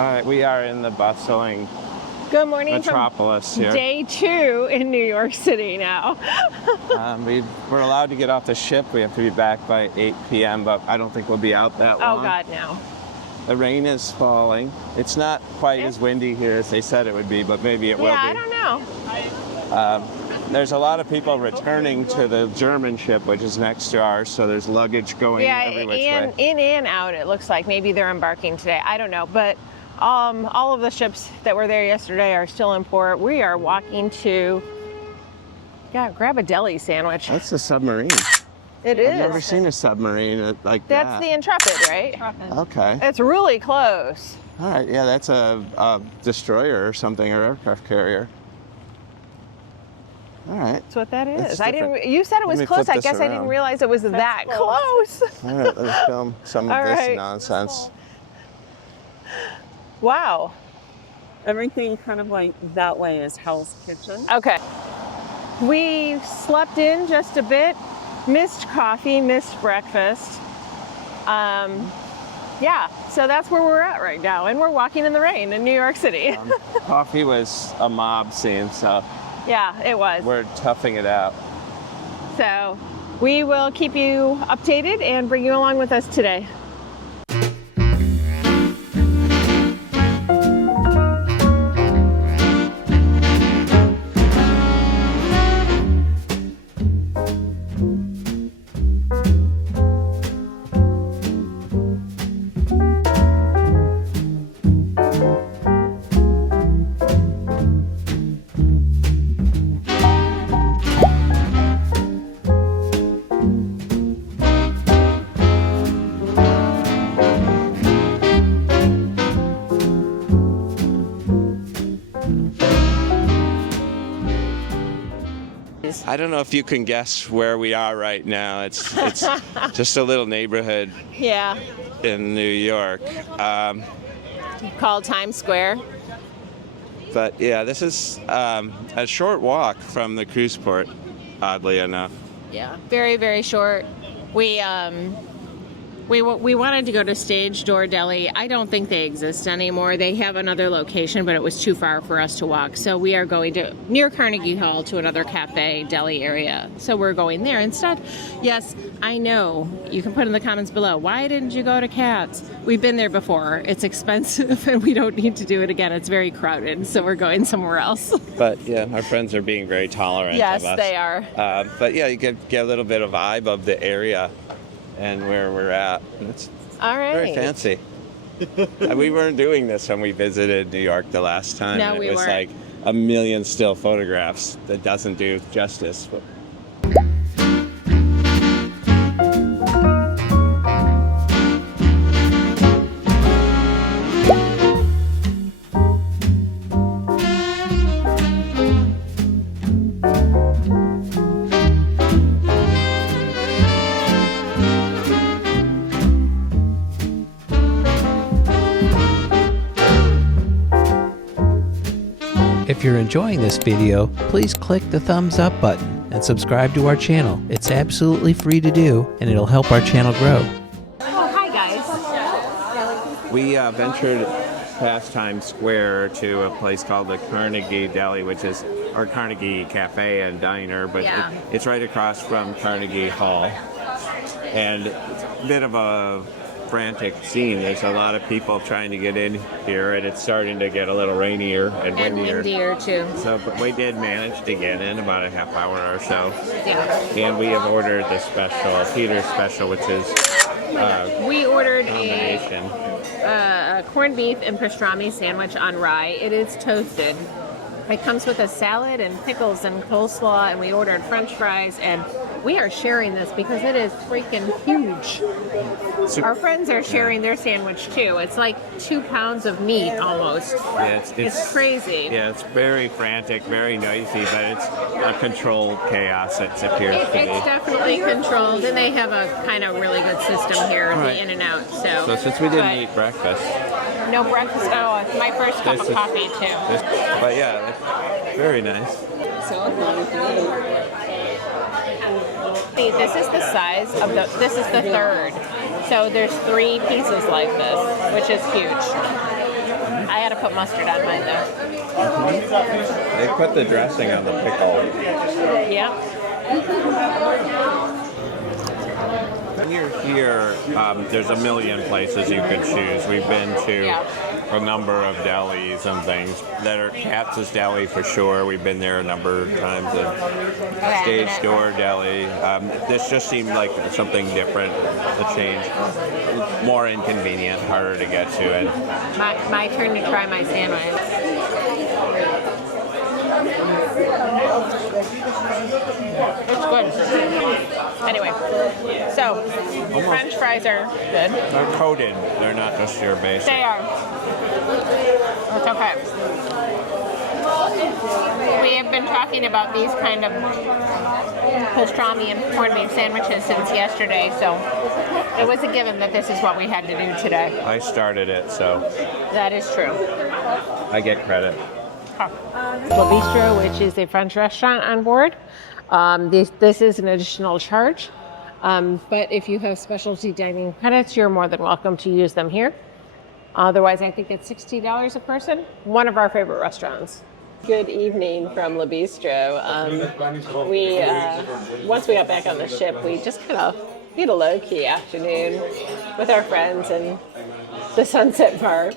All right, we are in the bustling Good morning metropolis from here. Day 2 in New York City now. We're allowed to get off the ship. We have to be back by 8 p.m., but I don't think we'll be out that long. Oh, God, no. The rain is falling. It's not quite as windy here as they said it would be, but maybe it will be. Yeah, I don't know. There's a lot of people returning to the German ship, which is next to ours, so there's luggage going every which way. In and out, it looks like. Maybe they're embarking today. I don't know, but all of the ships that were there yesterday are still in port. We are walking to, grab a Deli sandwich. That's a submarine. It is. I've never seen a submarine like that. That's the Intrepid, right? Intrepid. Okay. It's really close. All right, yeah, that's a destroyer or something, or aircraft carrier. All right. That's what that is. That's I didn't. You said it was close. I guess I didn't realize it was that close. All right, let's film some of this nonsense. Wow. Everything kind of like that way is Hell's Kitchen. Okay. We slept in just a bit, missed coffee, missed breakfast. Yeah, so that's where we're at right now, and we're walking in the rain in New York City. Coffee was a mob scene, so yeah, it was. We're toughing it out. So we will keep you updated and bring you along with us today. I don't know if you can guess where we are right now. It's just a little neighborhood in New York. Called Times Square. But yeah, this is a short walk from the cruise port, oddly enough. Yeah, very, very short. We wanted to go to Stage Door Deli. I don't think they exist anymore. They have another location, but it was too far for us to walk. So we are going to near Carnegie Hall to another cafe deli area. So we're going there instead. Yes, I know. You can put in the comments below. Why didn't you go to Katz? We've been there before. It's expensive, and we don't need to do it again. It's very crowded, so we're going somewhere else. But yeah, our friends are being very tolerant of us. Yes, they are. But yeah, you get a little bit of vibe of the area and where we're at. It's all right. Very fancy. We weren't doing this when we visited New York the last time. No, and we it was weren't. like a million still photographs. That doesn't do justice. But If you're enjoying this video, please click the thumbs up button and subscribe to our channel. It's absolutely free to do, and it'll help our channel grow. Oh, hi guys. we ventured past Times Square to a place called the Carnegie Deli, which is our Carnegie Cafe and Diner, but it's right across from Carnegie Hall. And it's a bit of a frantic scene. There's a lot of people trying to get in here, and it's starting to get a little rainier and windier. And windier too. So, but we did manage to get in about a half hour or so. Yeah. And we have ordered the special, theater special, which is we ordered combination. a corned beef and pastrami sandwich on rye. It is toasted. It comes with a salad and pickles and coleslaw, and we ordered French fries, and we are sharing this because it is freaking huge. Our friends are sharing their sandwich too. It's like 2 pounds of meat almost. Yeah, it's crazy. Yeah, it's very frantic, very noisy, but it's a controlled chaos, it appears to be. It's definitely controlled, and they have a kind of really good system here, the in and out. So since we didn't eat breakfast. No breakfast. Oh, it's my first cup of coffee too. But yeah, it's very nice. See, this is the size of this is the third. So there's 3 pieces like this, which is huge. put mustard on mine though. They put the dressing on the pickle. Yeah. When you're here, there's a million places you could choose. We've been to a number of delis and things that are Katz's Deli for sure. We've been there a number of times. Stage Door Deli. This just seemed like something different, a change, more inconvenient, harder to get to. And My turn to try my sandwich. It's good. Anyway, so French fries are good. they're coated. They're not just your basic. They are. It's okay. We have been talking about these kind of pastrami and corned beef sandwiches since yesterday, so it was a given that this is what we had to do today. I started it, so That is true. I get credit. Le Bistro, which is a French restaurant on board. This is an additional charge, but if you have specialty dining credits, you're more than welcome to use them here. Otherwise, I think it's $60 a person. One of our favorite restaurants. Good evening from Le Bistro. Once we got back on the ship, we just kind of had a low-key afternoon with our friends in the Sunset Bar.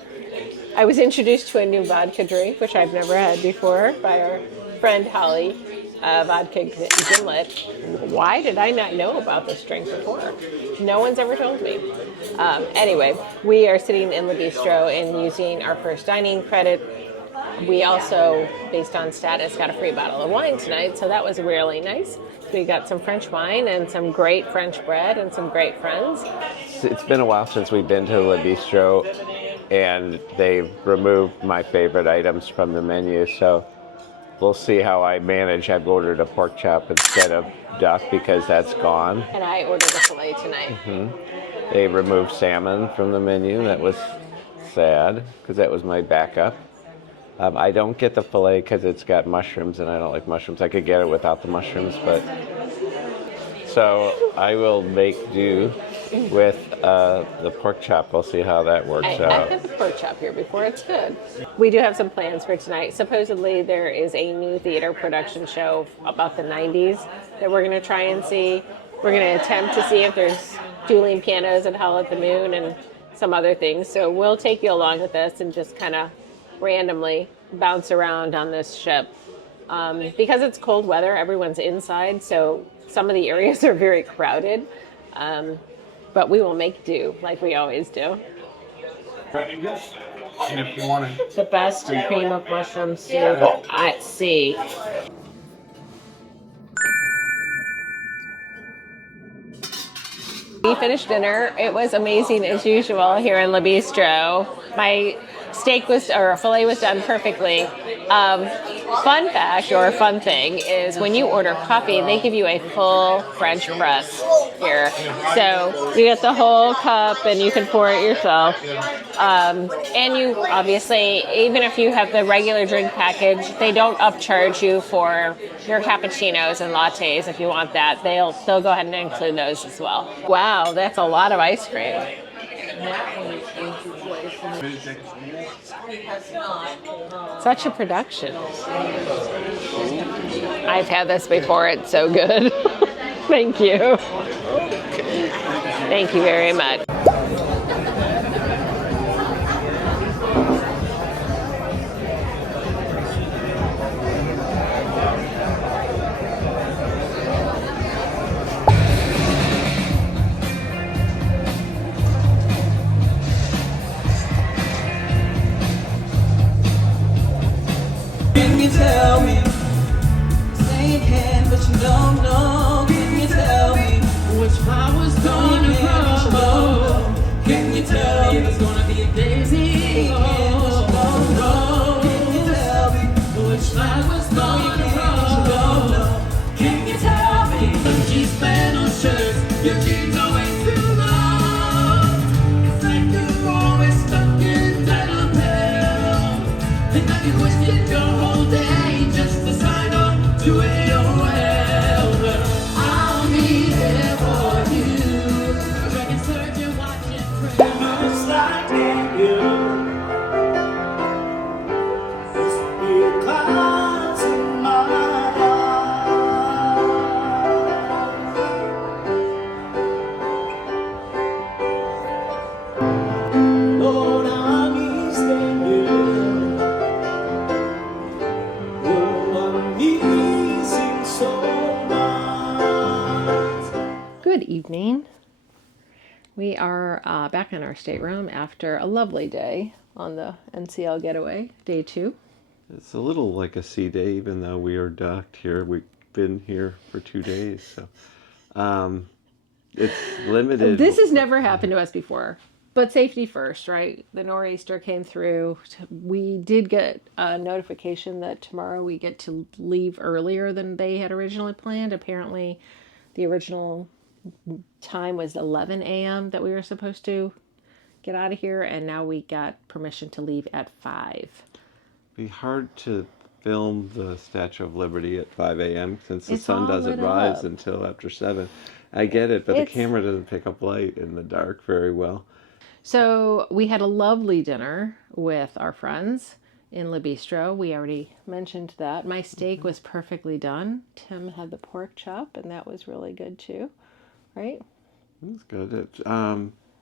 I was introduced to a new vodka drink, which I've never had before, by our friend Holly, vodka gimlet. Why did I not know about this drink before? No one's ever told me. Anyway, we are sitting in Le Bistro and using our first dining credit. We also, based on status, got a free bottle of wine tonight, so that was really nice. We got some French wine and some great French bread and some great friends. It's been a while since we've been to Le Bistro, and they've removed my favorite items from the menu, so we'll see how I manage. I've ordered a pork chop instead of duck because that's gone. And I ordered a filet tonight. They removed salmon from the menu. That was sad because that was my backup. I don't get the filet because it's got mushrooms and I don't like mushrooms. I could get it without the mushrooms, but so I will make do with the pork chop. We'll see how that works out. I've had the pork chop here before. It's good. We do have some plans for tonight. Supposedly there is a new theater production show about the 90s that we're going to try and see. We're going to attempt to see if there's dueling pianos at Hall at the Moon and some other things. So we'll take you along with us and just kind of randomly bounce around on this ship. Because it's cold weather, everyone's inside, so some of the areas are very crowded. But we will make do like we always do. And if you want to, The best cream of mushroom soup at sea. We finished dinner. It was amazing as usual here in Le Bistro. My steak filet was done perfectly. Fun fact or fun thing is when you order coffee, they give you a full French press here. So you get the whole cup and you can pour it yourself. And you obviously, even if you have the regular drink package, they don't upcharge you for your cappuccinos and lattes if you want that. They'll go ahead and include those as well. Wow, that's a lot of ice cream. Such a production. I've had this before. It's so good. Thank you. Thank you very much. Can you tell me? Say you can, but you don't know. Can you tell me which flower's gonna grow? Can you tell me if it's gonna be a daisy? Can you tell me which flower's gonna grow? Can you tell me if she's spent on shirts? Your jeans are way too long. It's like you're always stuck in that lapel, and I can question your whole day just to sign up to it. Oh well, but I'll be there for you. evening. We are back in our stateroom after a lovely day on the NCL Getaway, day 2. It's a little like a sea day, even though we are docked here. We've been here for 2 days, so it's limited. This has never happened to us before, but safety first, right? The nor'easter came through. We did get a notification that tomorrow we get to leave earlier than they had originally planned. Apparently, the original time was 11 a.m. that we were supposed to get out of here, and now we got permission to leave at 5. It'd be hard to film the Statue of Liberty at 5 a.m. since the sun doesn't rise until after 7. I get it, but the camera doesn't pick up light in the dark very well. So we had a lovely dinner with our friends in Le Bistro. We already mentioned that. My steak was perfectly done. Tim had the pork chop, and that was really good too, right? That's good.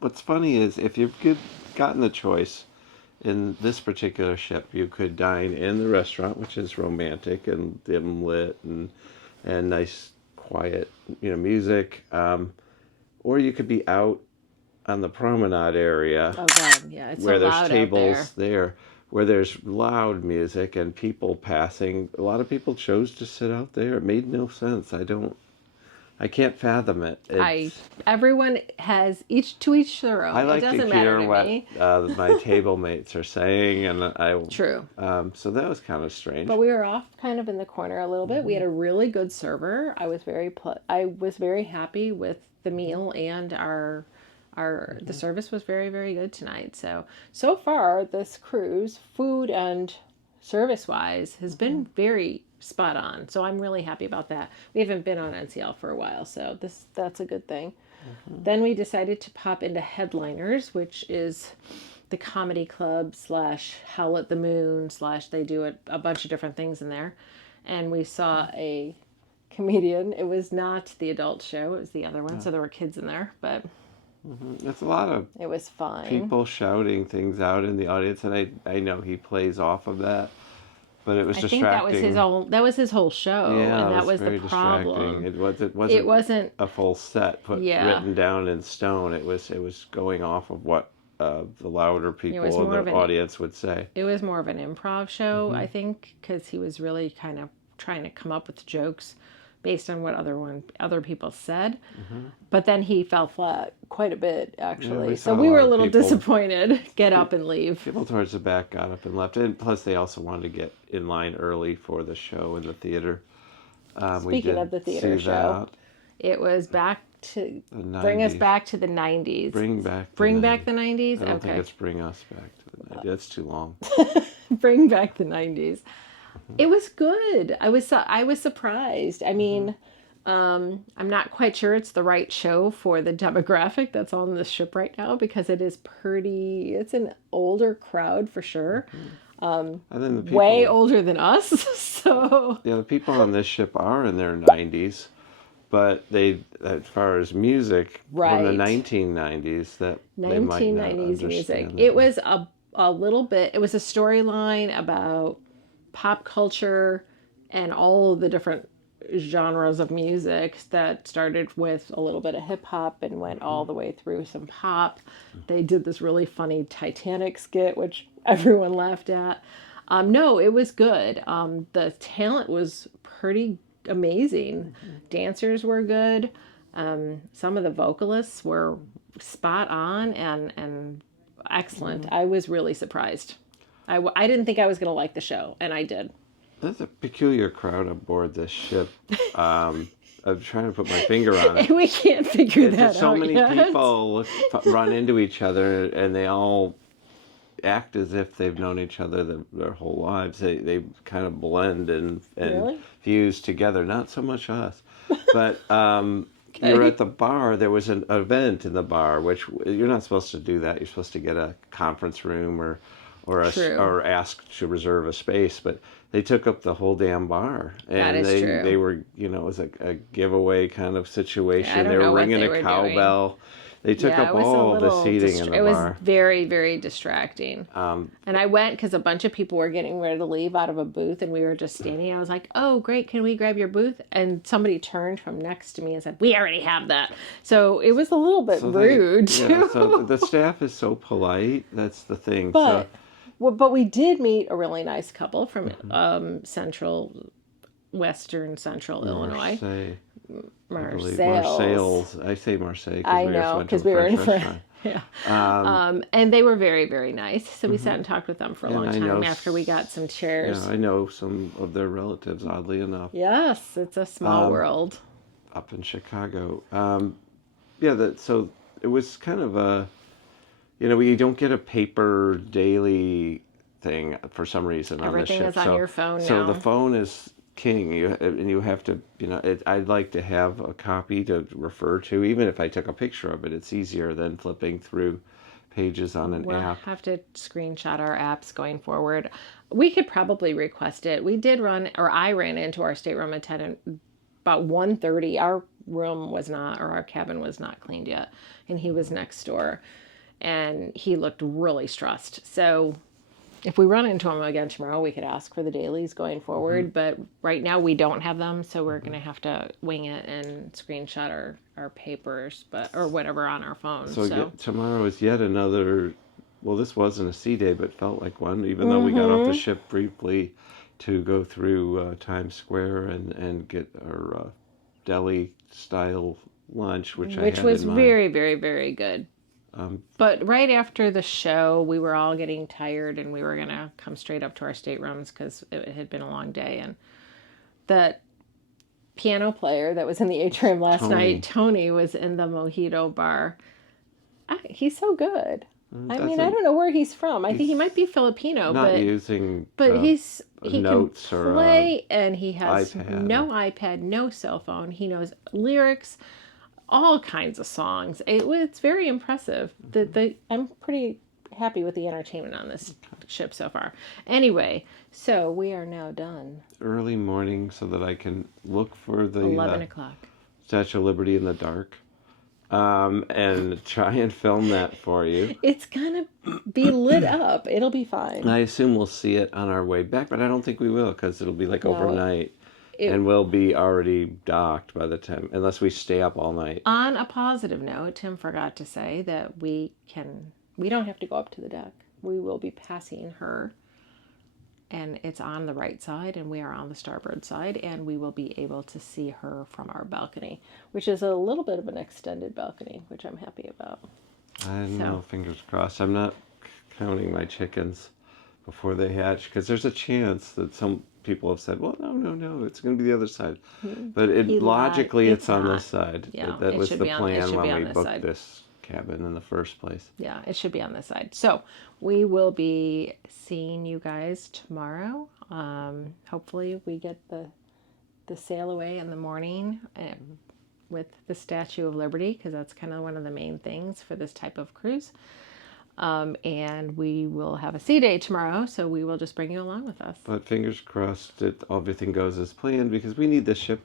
What's funny is if you've gotten the choice in this particular ship, you could dine in the restaurant, which is romantic and dim lit and nice, quiet, music, or you could be out on the promenade area. Oh God, yeah, it's where so there's loud tables out there, where there's loud music and people passing. A lot of people chose to sit out there. It made no sense. I can't fathom it. Everyone has each their own. I like it doesn't to matter hear to what me. My table mates are saying, and True. So that was kind of strange. But we were off kind of in the corner a little bit. We had a really good server. I was very happy with the meal, and the service was very, very good tonight. So far this cruise, food and service wise, has been very spot on. So I'm really happy about that. We haven't been on NCL for a while, so that's a good thing. Then we decided to pop into Headliners, which is the comedy club / Howl at the Moon / they do a bunch of different things in there. And we saw a comedian. It was not the adult show, it was the other one. So there were kids in there, but it's a lot of it was fun. People shouting things out in the audience, and I know he plays off of that. But it was distracting. I think that was his whole show, yeah, and that was very the problem. It wasn't a full set written down in stone. It was going off of what the louder people in the audience would say. It was more of an improv show, I think, because he was really kind of trying to come up with jokes based on what other people said. But then he fell flat quite a bit, actually. So we were a little disappointed. Get up and leave. People towards the back got up and left. And plus, they also wanted to get in line early for the show in the theater. Speaking of the theater show, it was back to bring us back to the 90s. Bring back the 90s? I don't think it's bring us back to the 90s. That's too long. Bring back the 90s. It was good. I was surprised. I mean, I'm not quite sure it's the right show for the demographic that's on the ship right now, because it's an older crowd for sure. And then the people, way older than us. So yeah, the people on this ship are in their 90s, but as far as music from the 1990s, that 1990s music. It was a little bit. It was a storyline about pop culture and all of the different genres of music that started with a little bit of hip hop and went all the way through some pop. They did this really funny Titanic skit, which everyone laughed at. No, it was good. The talent was pretty amazing. Dancers were good. Some of the vocalists were spot on and excellent. I was really surprised. I didn't think I was going to like the show, and I did. There's a peculiar crowd aboard this ship. I'm trying to put my finger on it. We can't figure that out. So many yet. people run into each other, and they all act as if they've known each other their whole lives. They kind of blend and Really? fuse together. Not so much us, but you're at the bar. There was an event in the bar, which you're not supposed to do that. You're supposed to get a conference room or ask to reserve a space, but they took up the whole damn bar, and true. They were, it was a giveaway kind of situation. Yeah, they were ringing a cowbell. They took up all the seating in the it bar. was very, very distracting. And I went because a bunch of people were getting ready to leave out of a booth, and we were just standing. I was like, "Oh, great! Can we grab your booth?" And somebody turned from next to me and said, "We already have that." So it was a little bit rude. So the staff is so polite. That's the thing. But we did meet a really nice couple from Western Central Illinois. Marseilles. I say Marseille I because know, because we were in France. Yeah. And they were very, very nice. So we sat and talked with them for a long time after we got some chairs. Yeah, I know some of their relatives, oddly enough. Yes, it's a small world. Up in Chicago. So it was kind of a, you don't get a paper daily thing for some reason on the ship. Everything is on your phone now. So the phone is king. You have to, I'd like to have a copy to refer to, even if I took a picture of it. It's easier than flipping through pages on an app. We'll have to screenshot our apps going forward. We could probably request it. I ran into our stateroom attendant about 1:30. Our our cabin was not cleaned yet, and he was next door, and he looked really stressed. So if we run into him again tomorrow, we could ask for the dailies going forward. But right now we don't have them, so we're going to have to wing it and screenshot our papers or whatever on our phones. So tomorrow is yet another, well, this wasn't a sea day, but felt like one, even though we got off the ship briefly to go through Times Square and get our Deli style lunch, which was very, very, very good. But right after the show, we were all getting tired, and we were going to come straight up to our staterooms because it had been a long day. And the piano player that was in the atrium last night, Tony, was in the mojito bar. He's so good. I don't know where he's from. I think he might be Filipino. Not but using he notes can play, and he has no iPad, no cell phone. He knows lyrics, all kinds of songs. It's very impressive. I'm pretty happy with the entertainment on this ship so far. Anyway, so we are now done. Early morning so that I can look for the 11 o'clock. Statue of Liberty in the dark. And try and film that for you. It's gonna be lit up. It'll be fine. I assume we'll see it on our way back, but I don't think we will because it'll be overnight. And we'll be already docked by the time, unless we stay up all night. On a positive note, Tim forgot to say that we don't have to go up to the deck. We will be passing her, and it's on the right side, and we are on the starboard side, and we will be able to see her from our balcony, which is a little bit of an extended balcony, which I'm happy about. I don't know, fingers crossed. I'm not counting my chickens before they hatch, because there's a chance that some people have said, well, no, it's going to be the other side. But logically, it's on this side. Yeah, that was the plan when we booked this cabin in the first place. Yeah, it should be on this side. So we will be seeing you guys tomorrow. Hopefully we get the sail away in the morning with the Statue of Liberty, because that's kind of one of the main things for this type of cruise. And we will have a sea day tomorrow, so we will just bring you along with us. But fingers crossed that everything goes as planned, because we need the ship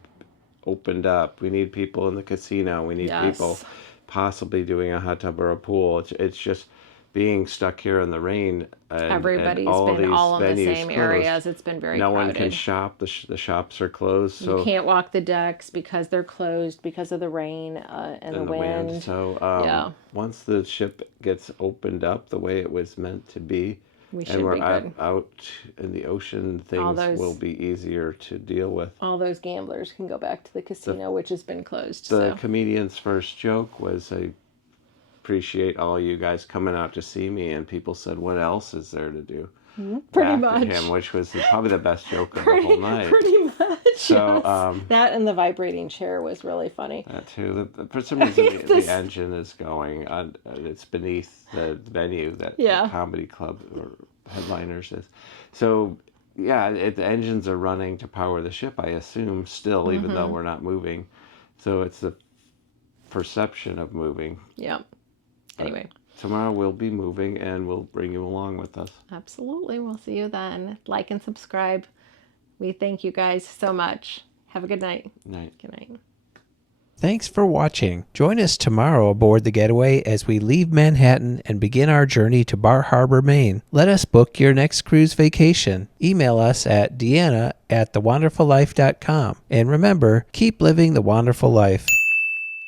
opened up. We need people in the casino. We need people possibly doing a hot tub or a pool. It's just being stuck here in the rain. Everybody's and all been all in the same closed. areas. It's been very crowded. No one can shop. The shops are closed. So you can't walk the decks because they're closed because of the rain and the wind. So once the ship gets opened up the way it was meant to be, we're out in the ocean, things will be easier to deal with. All those gamblers can go back to the casino, which has been closed. The comedian's first joke was, I appreciate all you guys coming out to see me, and people said, what else is there to do? Pretty much. Him, which was probably the best joke of the whole night. Pretty much. So yes. That and the vibrating chair was really funny. That too. For some reason, the engine is going on. It's beneath the venue that the comedy club or headliners is. So the engines are running to power the ship, I assume, still, even though we're not moving. So it's the perception of moving. Yeah. Anyway. Tomorrow we'll be moving, and we'll bring you along with us. Absolutely. We'll see you then. Like and subscribe. We thank you guys so much. Have a good night. Night. Good night. Thanks for watching. Join us tomorrow aboard the Getaway as we leave Manhattan and begin our journey to Bar Harbor, Maine. Let us book your next cruise vacation. Email us at Deanna@thewonderfullife.com. And remember, keep living the wonderful life.